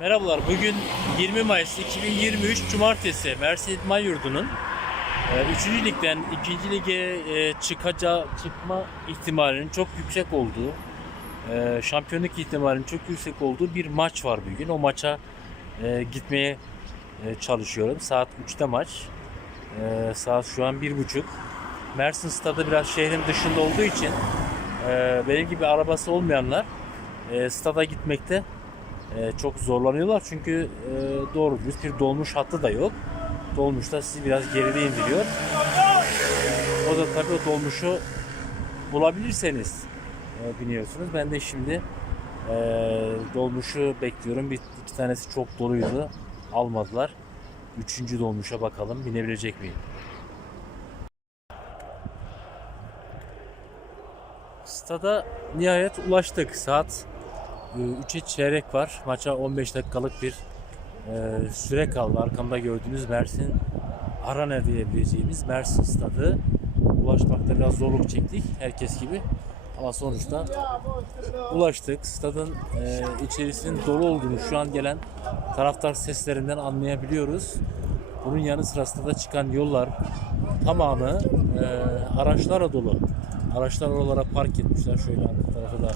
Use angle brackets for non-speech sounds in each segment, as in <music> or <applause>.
Merhabalar. Bugün 20 Mayıs 2023 Cumartesi Mersin İdman Yurdu'nun 3. ligden 2. lige e, çıkacağı çıkma ihtimalinin çok yüksek olduğu, e, şampiyonluk ihtimalinin çok yüksek olduğu bir maç var bugün. O maça e, gitmeye e, çalışıyorum. Saat 3'te maç. E, Saat şu an 1.30. Mersin stadı biraz şehrin dışında olduğu için e, benim gibi arabası olmayanlar e, stada gitmekte e, çok zorlanıyorlar çünkü e, doğru dürüst bir dolmuş hattı da yok. Dolmuş da sizi biraz geride indiriyor. O da tabii o dolmuşu bulabilirseniz e, biniyorsunuz. Ben de şimdi e, dolmuşu bekliyorum. Bir iki tanesi çok doluydu. Almadılar. Üçüncü dolmuşa bakalım binebilecek miyim? Stada nihayet ulaştık. Saat 3'e çeyrek var. Maça 15 dakikalık bir e, süre kaldı. Arkamda gördüğünüz Mersin Arana diyebileceğimiz Mersin stadı. Ulaşmakta biraz zorluk çektik herkes gibi. Ama sonuçta ulaştık. Stadın e, içerisinin dolu olduğunu şu an gelen taraftar seslerinden anlayabiliyoruz. Bunun yanı sırasında da çıkan yollar tamamı e, araçlarla dolu. Araçlar oralara park etmişler. Şöyle arka tarafı da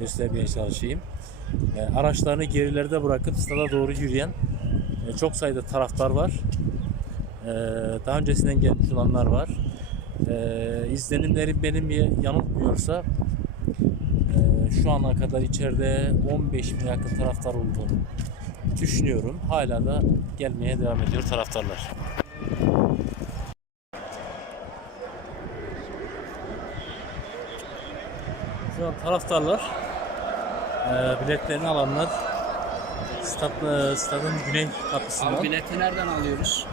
göstermeye çalışayım. E, araçlarını gerilerde bırakıp stada doğru yürüyen e, çok sayıda taraftar var. E, daha öncesinden gelmiş olanlar var. E, izlenimlerim benim ya- yanıltmıyorsa e, şu ana kadar içeride 15 bin yakın taraftar olduğunu düşünüyorum. Hala da gelmeye devam ediyor taraftarlar. Şu an taraftarlar e, biletlerini alanlar stat, e, stadın güney kapısından. Abi bileti nereden alıyoruz?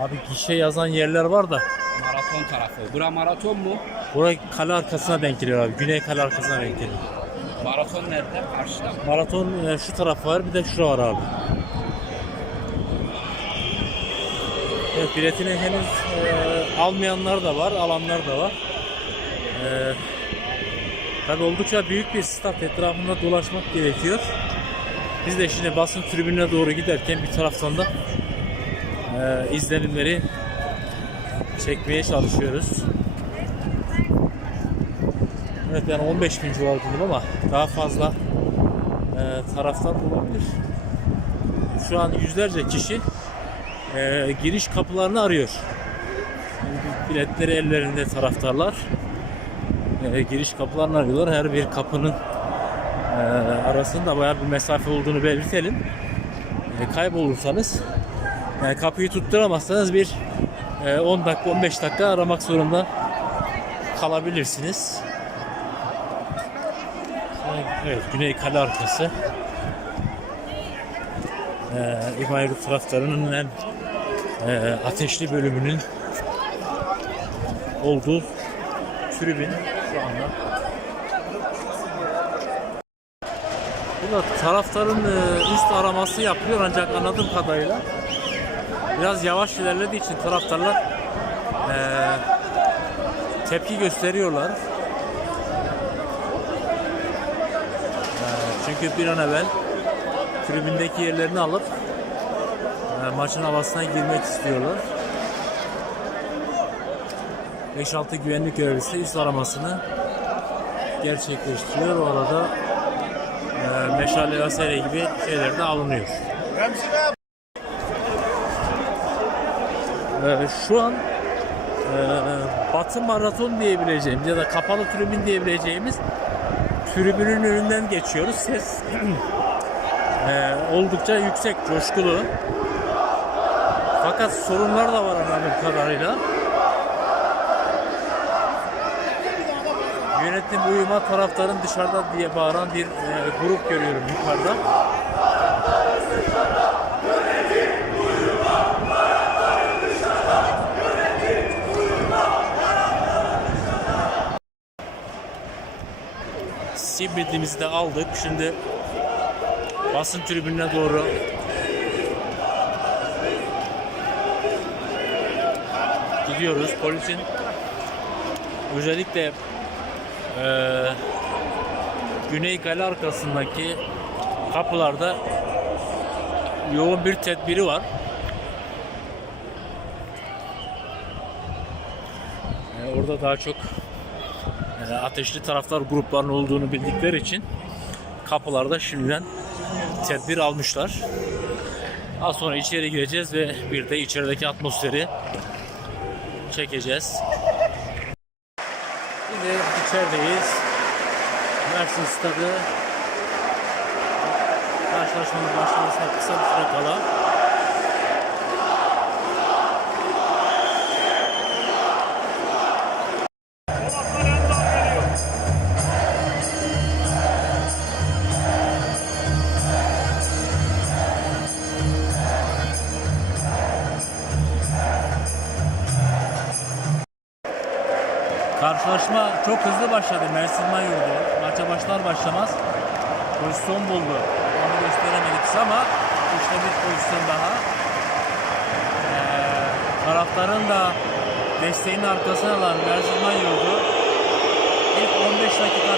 Abi gişe yazan yerler var da Maraton tarafı. Bura maraton mu? buraya kale arkasına denk geliyor abi. Güney kale arkasına denk geliyor. Maraton nerede? Karşıda mı? Maraton e, şu taraf var bir de şura var abi. Evet biletini henüz e, almayanlar da var, alanlar da var. E, tabii oldukça büyük bir stat etrafında dolaşmak gerekiyor. Biz de şimdi basın tribününe doğru giderken bir taraftan da e, izlenimleri çekmeye çalışıyoruz. Evet yani 15 bin civarı dedim ama daha fazla e, taraftar olabilir. Şu an yüzlerce kişi e, giriş kapılarını arıyor. Biletleri ellerinde taraftarlar. E, giriş kapılarını arıyorlar. Her bir kapının e, arasında bayağı bir mesafe olduğunu belirtelim. E, kaybolursanız yani kapıyı tutturamazsanız bir e, 10 dakika 15 dakika aramak zorunda kalabilirsiniz. Evet, Güney Kale arkası. Ee, taraftarının en e, ateşli bölümünün olduğu tribün şu anda. Burada taraftarın e, üst araması yapıyor ancak anladığım kadarıyla biraz yavaş ilerlediği için taraftarlar e, tepki gösteriyorlar. Çünkü bir an evvel tribündeki yerlerini alıp e, maçın havasına girmek istiyorlar. 5-6 güvenlik görevlisi üst aramasını gerçekleştiriyor. O arada e, meşale vesaire gibi şeyler de alınıyor. E, şu an e, Batı Maraton diyebileceğimiz ya da kapalı tribün diyebileceğimiz tribünün önünden geçiyoruz. Ses eee, <clears throat> oldukça yüksek, coşkulu. Fakat sorunlar da var anladığım kadarıyla. Yönetim uyuma taraftarın dışarıda diye bağıran bir eee, grup görüyorum yukarıda. Simidimizi de aldık. Şimdi basın tribününe doğru gidiyoruz. Polisin özellikle eee Güney Kale arkasındaki kapılarda yoğun bir tedbiri var. Yani orada daha çok yani ateşli taraftar grupların olduğunu bildikleri için kapılarda şimdiden tedbir almışlar. Az sonra içeri gireceğiz ve bir de içerideki atmosferi çekeceğiz. İçerideyiz. Mersin Stadı karşılaşmanın başlamasına kısa bir süre kala çok hızlı başladı. Mersin Mayur'du. Maça başlar başlamaz pozisyon buldu. Onu gösteremedik ama işte bir pozisyon daha. Ee, taraftarın da desteğinin arkasına alan Mersin Mayur'du. İlk 15 dakika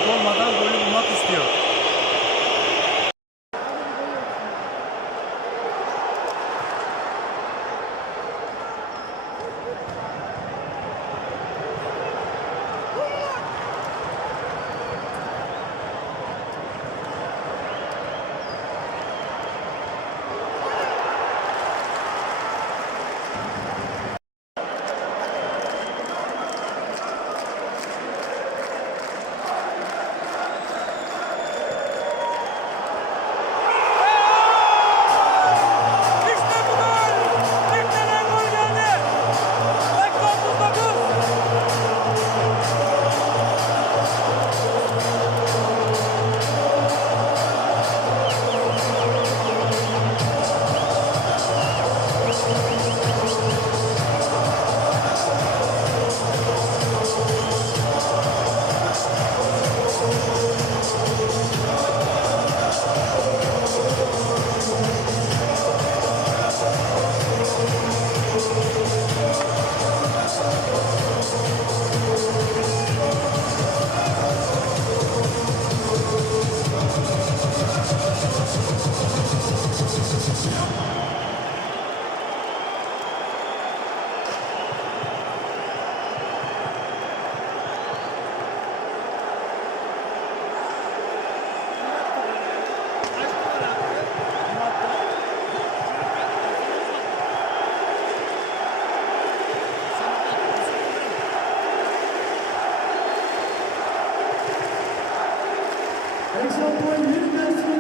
Example yeniden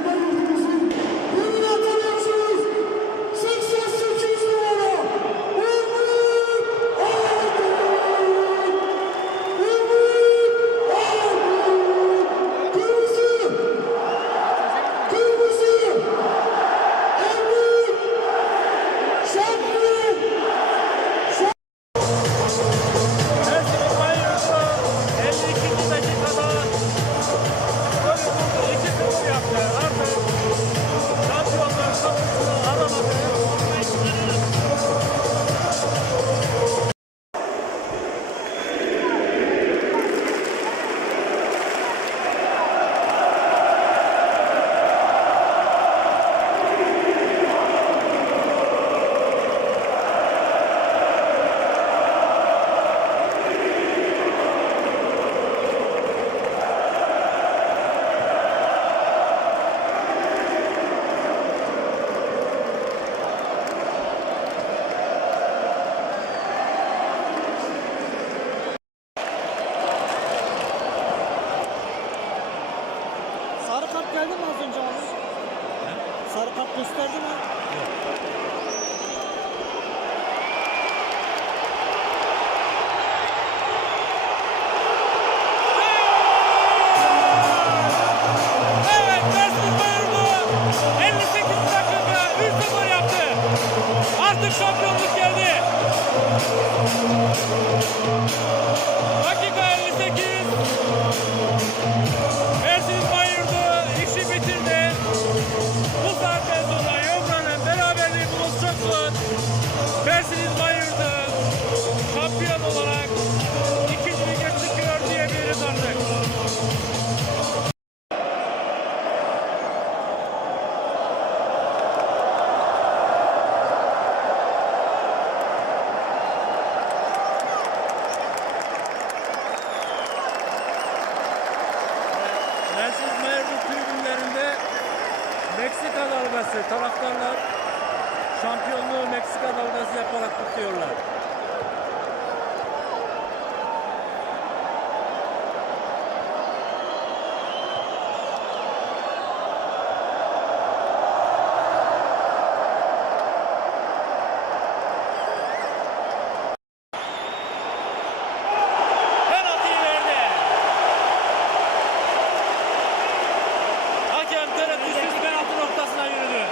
tribünlerinde Meksika dalgası taraftarlar şampiyonluğu Meksika dalgası yaparak kutluyorlar. Penaltıyı verdi. Hakem tereddütsüz penaltı noktasına yürüdü.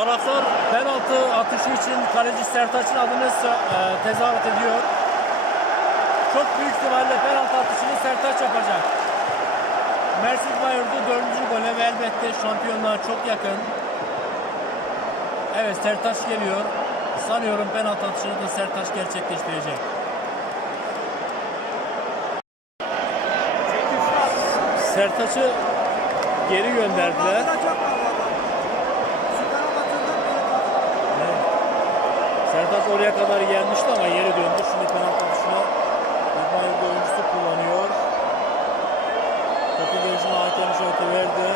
Taraftar penaltı atışı için kaleci Sertaç'ın adını e, tezahürat ediyor. Çok büyük ihtimalle penaltı atışını Sertaç yapacak. Mersin Bayurdu dördüncü gole ve elbette şampiyonluğa çok yakın. Evet Sertaç geliyor. Sanıyorum penaltı atışını da Sertaç gerçekleştirecek. Sertaç'ı geri gönderdiler. Sertaç oraya kadar gelmişti ama geri döndü. Şimdi penaltı atışını İsmail oyuncusu kullanıyor. Topu gelişine hakem işareti verdi.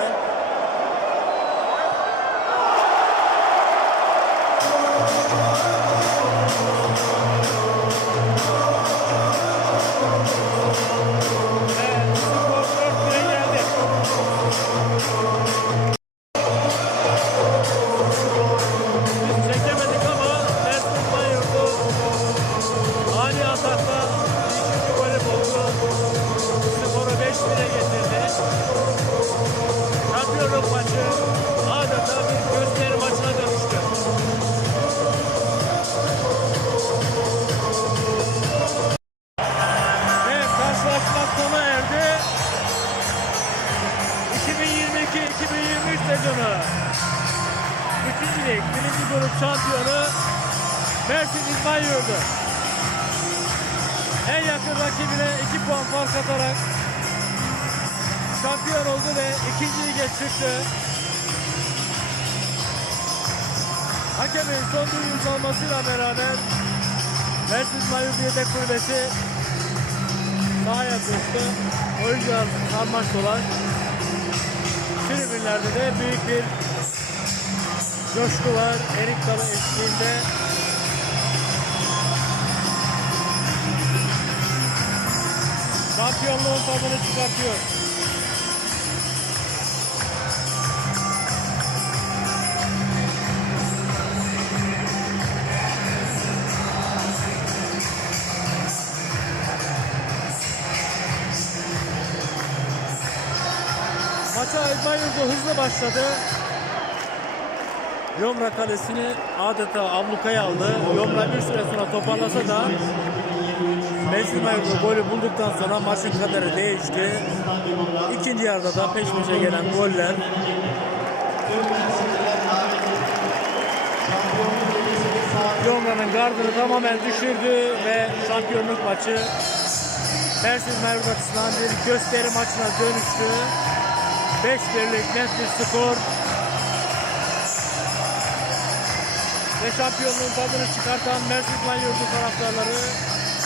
Mersin Yurdu. En yakın rakibine 2 puan fark atarak şampiyon oldu ve 2. lige çıktı. Hakemin son düğün olmasıyla beraber Mersin İsmail Yurdu Yedek Kulübesi sahaya koştu. Oyuncular sarmaş dolaş. Tribünlerde de büyük bir coşku var. Erik Dalı eşliğinde. Şampiyonluğun tadını çıkartıyor. Maça İdman Yurdu hızlı başladı. Yomra kalesini adeta ablukaya aldı. Yomra bir süre sonra toparlasa da Bayurdu golü bulduktan sonra maçın kaderi değişti. İkinci yarıda da peş peşe gelen goller Yomra'nın gardını tamamen düşürdü ve şampiyonluk maçı Mersin Merve açısından bir gösteri maçına dönüştü. 5-1'lik net bir skor. Ve şampiyonluğun tadını çıkartan Mersin Yurdu taraftarları,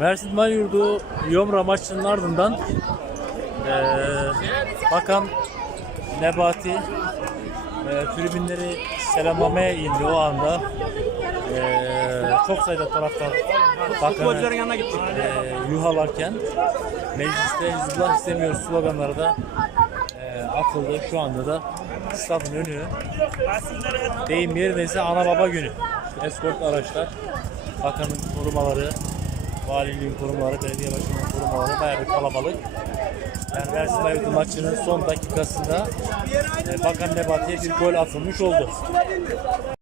Mersin Manyurdu Yomra maçının ardından eee, Bakan Nebati eee, tribünleri selamlamaya indi o anda. Eee, çok sayıda taraftar Bakan'ı eee, yuhalarken mecliste Hizbullah istemiyor sloganları da eee, atıldı. Şu anda da stadın önü deyim yerindeyse ana baba günü. Eskort araçlar, bakanın korumaları, valiliğin korumaları, belediye başkanının korumaları bayağı bir kalabalık. Yani Mersin Bayburt'un maçının son dakikasında e, Bakan Nebati'ye bir gol atılmış oldu.